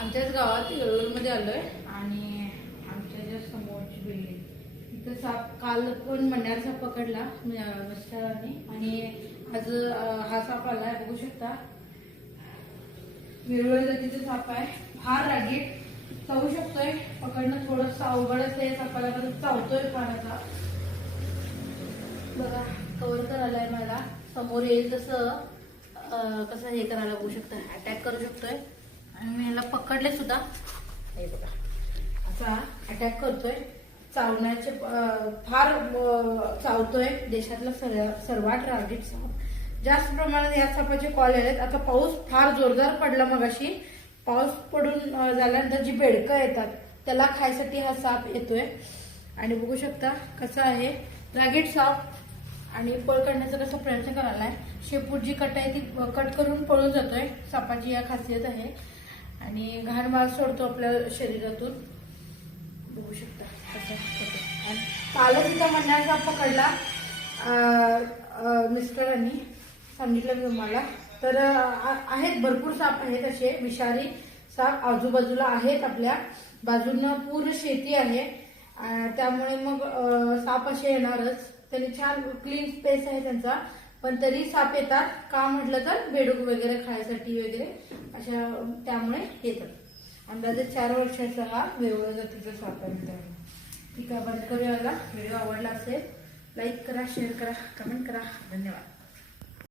आमच्याच गावात येळूरमध्ये आलोय आणि आमच्या ज्या समोरची बिल्डिंग इथं साप काल पण मण्यार साप पकडला मिस्टरांनी आणि आज हा साप आलाय बघू शकता। वेगवेगळ्या जातीचा साप आहे, फार रागीट चावू शकतोय, पकडणं थोडंसं अवघड असते सापाला, चावतोय फार असा। बघा कव्हर करायलाय मला, समोर येईल तसं कसं हे करायला बघू शकता, अटॅक करू शकतोय आणि मी ह्याला पकडले सुद्धा। हे बघा असा अटॅक करतोय, चावण्याचे फार चावतोय। देशातला सर्वात रागीट साप, जास्त प्रमाणात या सापाचे कॉल आहेत। आता पाऊस फार जोरदार पडला मगाशी, पाऊस पडून झाल्यानंतर जी बेडकं येतात त्याला खायसाठी हा साप येतोय आणि बघू शकता कसा आहे रागीट साप आणि पळ काढण्याचा कसा प्रयत्न करायलाय। शेपूट जी कट आहे ती कट करून पळून जातोय, सापाची या खासियत आहे आणि घाण वास सोडतो आपल्या शरीरातून, बघू शकता कसं। कालच इथं मण्यार साप पकडला मिस्टरांनी, सांगितलं मी तुम्हाला। तर आहेत भरपूर साप आहेत असे विषारी साप आजूबाजूला आहेत, आपल्या बाजूनं पूर्ण शेती आहे त्यामुळे मग साप असे येणारच। त्यांनी छान क्लीन स्पेस आहे त्यांचा, पण तरी साप येतात का म्हटलं तर बेडूक वगैरे खायसाठी वगैरे अशा, त्यामुळे येतात। अंदाजे 4 वर्षाचा हा वेगवेगळ्या जातीचा साप आहे। ठीक आहे, बंद करूया। व्हिडिओ आवडला असेल लाईक करा, शेअर करा, कमेंट करा। धन्यवाद।